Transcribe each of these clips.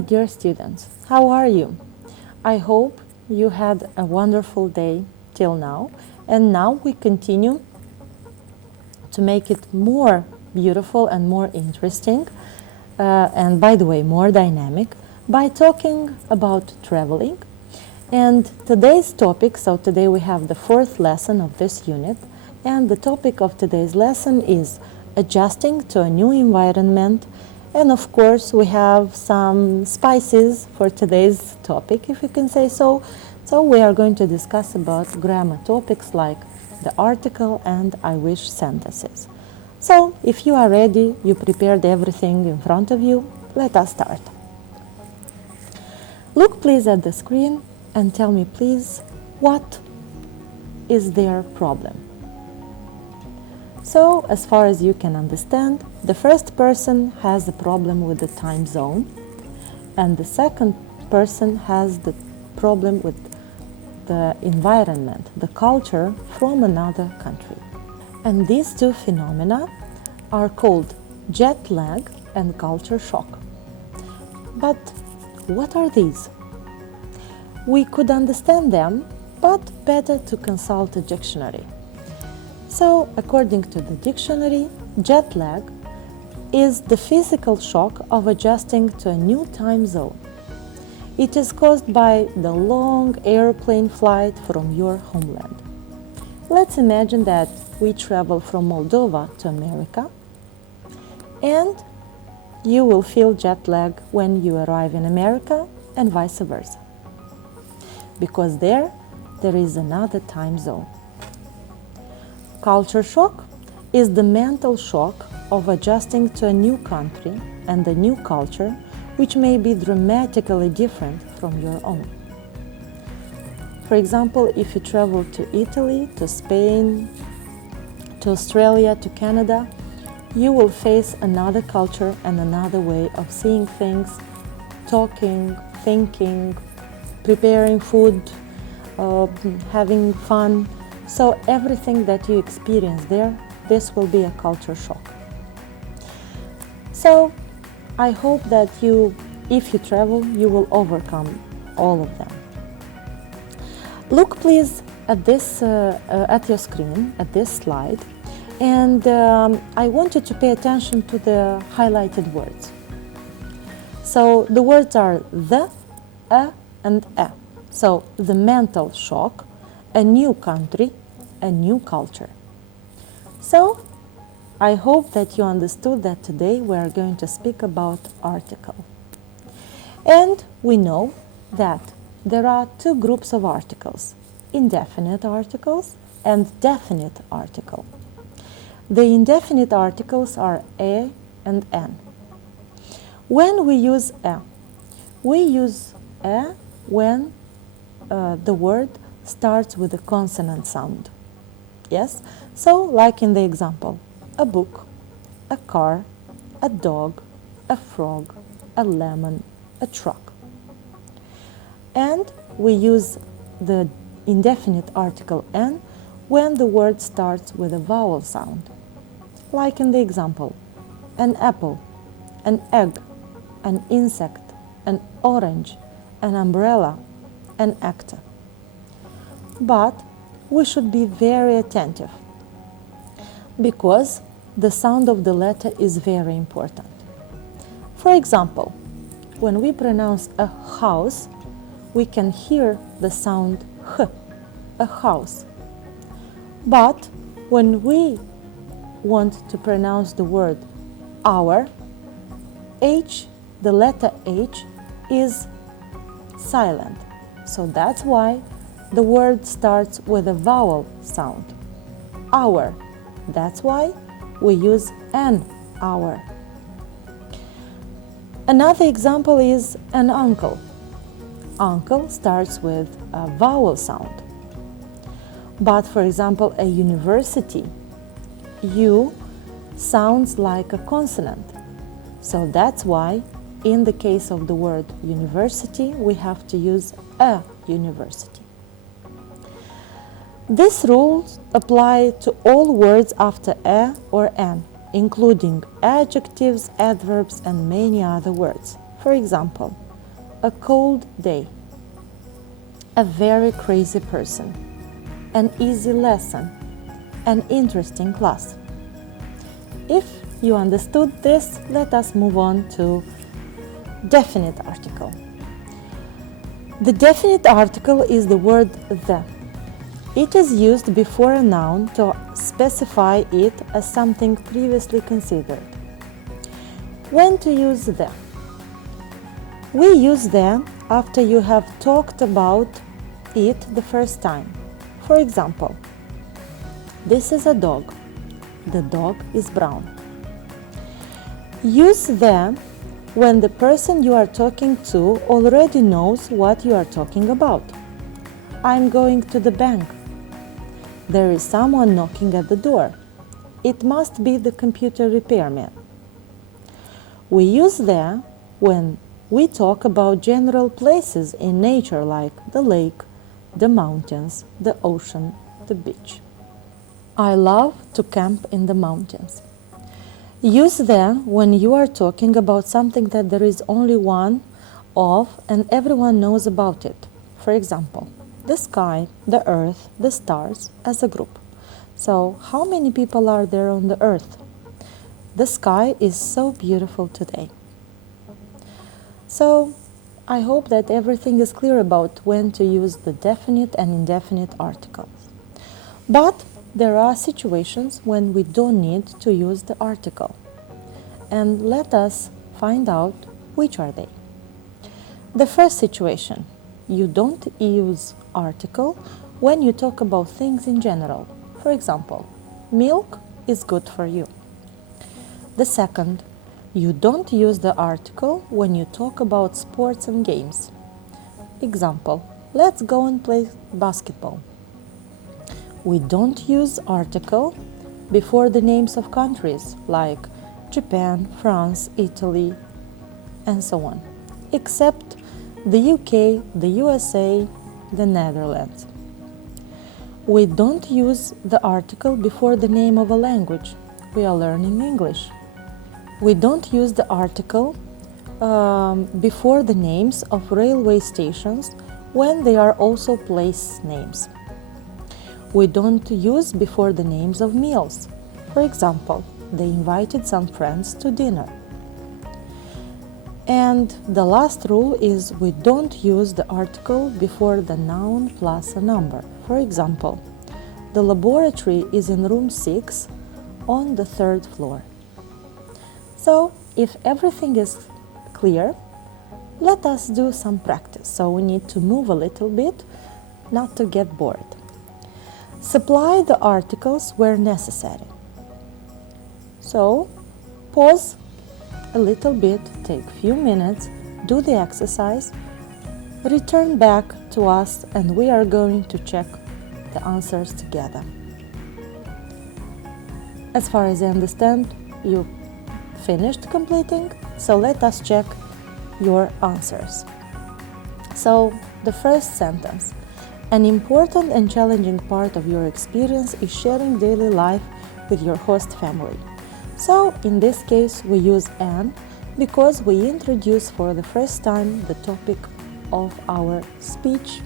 my dear students, how are you? I hope you had a wonderful day till now, and now we continue to make it more beautiful and more interesting, and by the way, more dynamic, by talking about traveling. And today's topic, so today we have the fourth lesson of this unit, and the topic of today's lesson is adjusting to a new environment. And of course, we have some spices for today's topic, if you can say so. So we are going to discuss about grammar topics like the article and I wish sentences. So if you are ready, you prepared everything in front of you, let us start. Look please at the screen and tell me please, what is their problem? So, as far as you can understand, the first person has a problem with the time zone, and the second person has the problem with the environment, the culture from another country. And these two phenomena are called jet lag and culture shock. But what are these? We could understand them, but better to consult a dictionary. So, according to the dictionary, jet lag is the physical shock of adjusting to a new time zone. It is caused by the long airplane flight from your homeland. Let's imagine that we travel from Moldova to America, and you will feel jet lag when you arrive in America and vice versa, because there is another time zone. Culture shock is the mental shock of adjusting to a new country and a new culture, which may be dramatically different from your own. For example, if you travel to Italy, to Spain, to Australia, to Canada, you will face another culture and another way of seeing things, talking, thinking, preparing food, having fun. So everything that you experience there, this will be a culture shock. So I hope that if you travel, you will overcome all of them. Look please at this, at your screen, at this slide, and I want you to pay attention to the highlighted words. So the words are the, a, and a. So the mental shock, a new country, a new culture. So I hope that you understood that today we are going to speak about article. And we know that there are two groups of articles, indefinite articles and definite article. The indefinite articles are a and an. When we use a, we use a when the word starts with a consonant sound. Yes? So, like in the example, a book, a car, a dog, a frog, a lemon, a truck. And we use the indefinite article an when the word starts with a vowel sound. Like in the example, an apple, an egg, an insect, an orange, an umbrella, an actor. But we should be very attentive, because the sound of the letter is very important. For example, when we pronounce a house, we can hear the sound h, a house. But when we want to pronounce the word our, h, the letter h, is silent. So that's why the word starts with a vowel sound. Our. That's why we use an hour. Another example is an uncle. Uncle starts with a vowel sound. But for example, a university, U sounds like a consonant. So that's why in the case of the word university, we have to use a university. These rules apply to all words after a or an, including adjectives, adverbs, and many other words. For example, a cold day, a very crazy person, an easy lesson, an interesting class. If you understood this, let us move on to definite article. The definite article is the word the. It is used before a noun to specify it as something previously considered. When to use the? We use the after you have talked about it the first time. For example, this is a dog. The dog is brown. Use the when the person you are talking to already knows what you are talking about. I'm going to the bank. There is someone knocking at the door. It must be the computer repairman. We use the when we talk about general places in nature like the lake, the mountains, the ocean, the beach. I love to camp in the mountains. Use the when you are talking about something that there is only one of and everyone knows about it. For example, the sky, the earth, the stars as a group. So, how many people are there on the earth? The sky is so beautiful today. So, I hope that everything is clear about when to use the definite and indefinite articles. But there are situations when we don't need to use the article. And let us find out which are they. The first situation, you don't use article when you talk about things in general. For example, milk is good for you. The second, you don't use the article when you talk about sports and games. Example, let's go and play basketball. We don't use article before the names of countries like Japan, France, Italy, and so on, except the UK, the USA, the Netherlands. We don't use the article before the name of a language. We are learning English. We don't use the article before the names of railway stations when they are also place names. We don't use before the names of meals. For example, they invited some friends to dinner. And the last rule is we don't use the article before the noun plus a number. For example, the laboratory is in room 6 on the 3rd floor. So, if everything is clear, let us do some practice. So we need to move a little bit, not to get bored. Supply the articles where necessary. So, pause a little bit, take a few minutes, do the exercise, return back to us, and we are going to check the answers together. As far as I understand, you finished completing, so let us check your answers. So, the first sentence. An important and challenging part of your experience is sharing daily life with your host family. So, in this case, we use an because we introduce for the first time the topic of our speech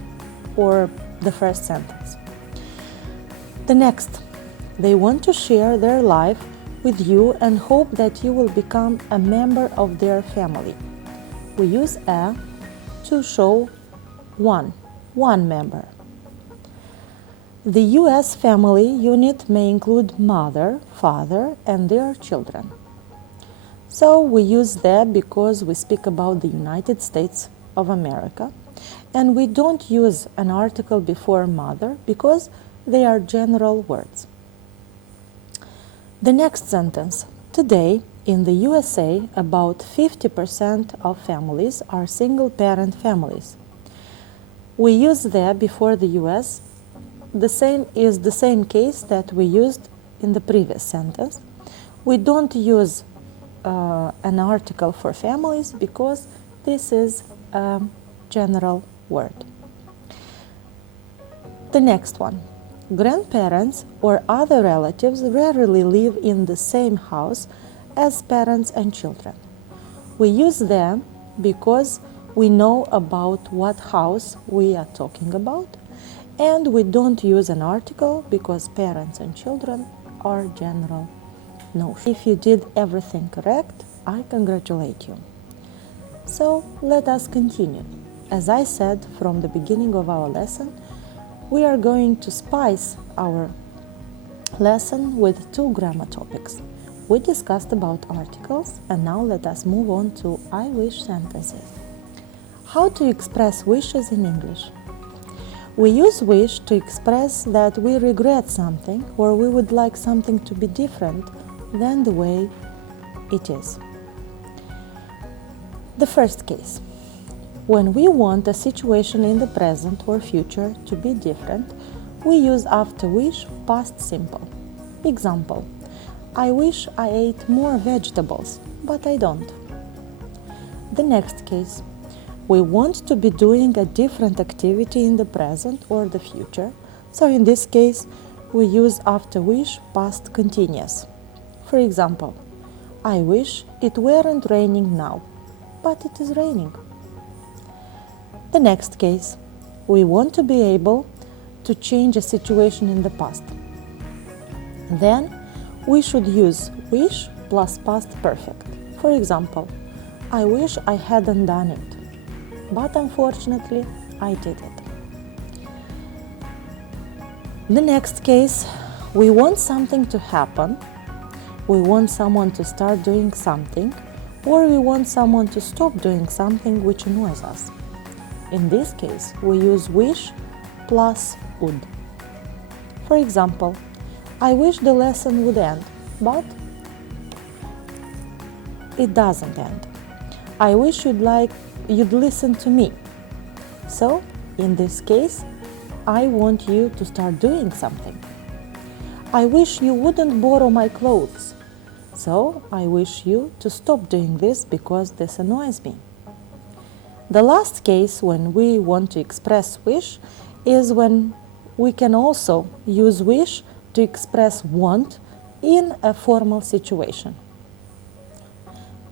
or the first sentence. The next, they want to share their life with you and hope that you will become a member of their family. We use a to show one member. The US family unit may include mother, father, and their children. So we use the because we speak about the United States of America, and we don't use an article before mother because they are general words. The next sentence. Today, in the USA, about 50% of families are single-parent families. We use the before the US. The same case that we used in the previous sentence. We don't use an article for families because this is a general word. The next one. Grandparents or other relatives rarely live in the same house as parents and children. We use them because we know about what house we are talking about, and we don't use an article because parents and children are general notions. If you did everything correct, I congratulate you. So let us continue. As I said from the beginning of our lesson, we are going to spice our lesson with 2 grammar topics. We discussed about articles, and now let us move on to I wish sentences. How to express wishes in English? We use wish to express that we regret something or we would like something to be different than the way it is. The first case. When we want a situation in the present or future to be different, we use after wish past simple. Example, I wish I ate more vegetables, but I don't. The next case. We want to be doing a different activity in the present or the future, so in this case, we use after wish past continuous. For example, I wish it weren't raining now, but it is raining. The next case, we want to be able to change a situation in the past. Then, we should use wish plus past perfect. For example, I wish I hadn't done it, but unfortunately, I did it. The next case, we want something to happen, we want someone to start doing something, or we want someone to stop doing something which annoys us. In this case, we use wish plus would. For example, I wish the lesson would end, but it doesn't end. I wish you'd listen to me. So, in this case, I want you to start doing something. I wish you wouldn't borrow my clothes. So, I wish you to stop doing this because this annoys me. The last case when we want to express wish is when we can also use wish to express want in a formal situation.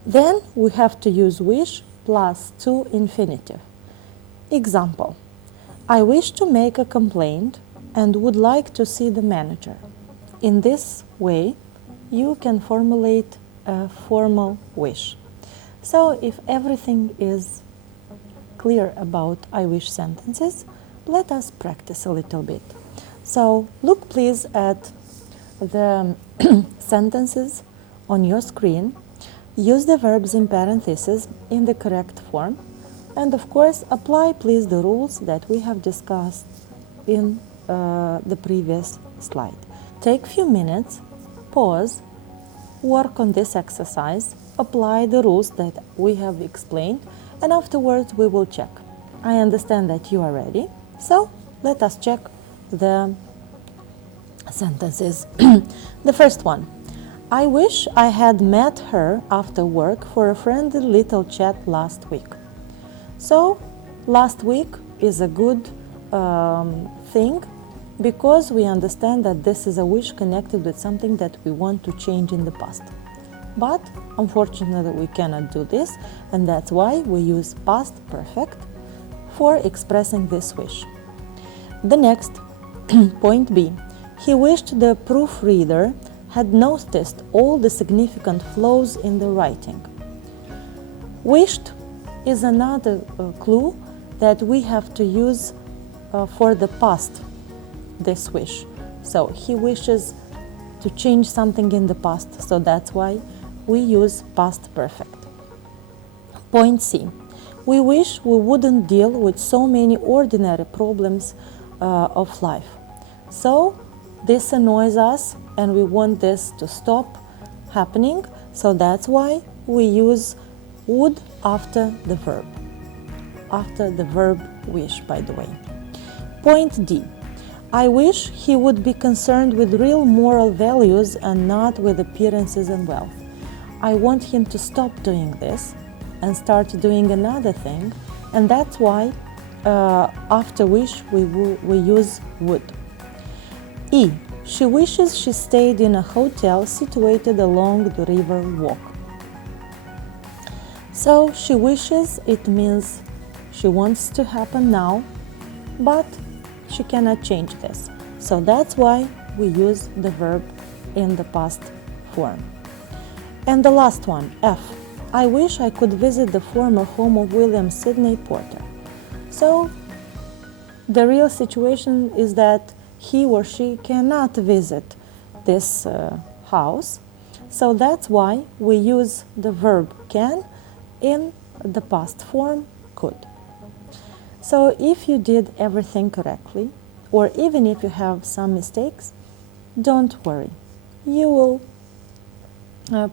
Then we have to use wish plus to infinitive. Example, I wish to make a complaint and would like to see the manager. In this way, you can formulate a formal wish. So if everything is clear about I wish sentences, let us practice a little bit. So look please at the sentences on your screen. Use the verbs in parentheses in the correct form, and of course apply please the rules that we have discussed in the previous slide. Take a few minutes, pause, work on this exercise, apply the rules that we have explained, and afterwards we will check. I understand that you are ready, so let us check the sentences. The first one. I wish I had met her after work for a friendly little chat last week. So, last week is a good thing because we understand that this is a wish connected with something that we want to change in the past. But unfortunately we cannot do this, and that's why we use past perfect for expressing this wish. The next, point B. He wished the proofreader had noticed all the significant flaws in the writing. Wished is another clue that we have to use for the past, this wish. So he wishes to change something in the past, so that's why we use past perfect. Point C. We wish we wouldn't deal with so many ordinary problems of life. So this annoys us and we want this to stop happening, so that's why we use would after the verb. After the verb wish, by the way. Point D. I wish he would be concerned with real moral values and not with appearances and wealth. I want him to stop doing this and start doing another thing, and that's why after wish we use would. E. She wishes she stayed in a hotel situated along the river walk. So she wishes, it means She wants to happen now, but she cannot change this. So that's why we use the verb in the past form. And the last one, F. I wish I could visit the former home of William Sidney Porter. So the real situation is that he or she cannot visit this house. So that's why we use the verb can in the past form could. So if you did everything correctly, or even if you have some mistakes, don't worry. You will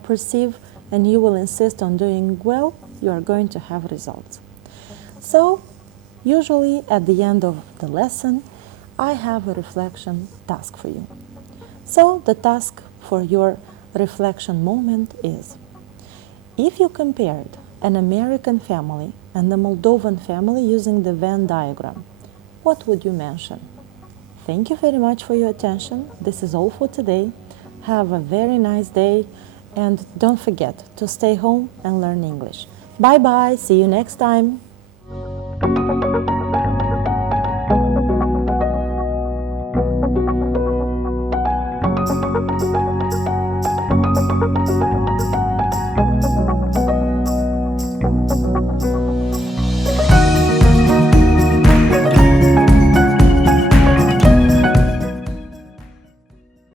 perceive and you will insist on doing well, you are going to have results. So usually at the end of the lesson, I have a reflection task for you. So the task for your reflection moment is, if you compared an American family and a Moldovan family using the Venn diagram, what would you mention? Thank you very much for your attention. This is all for today. Have a very nice day, and don't forget to stay home and learn English. Bye bye, see you next time.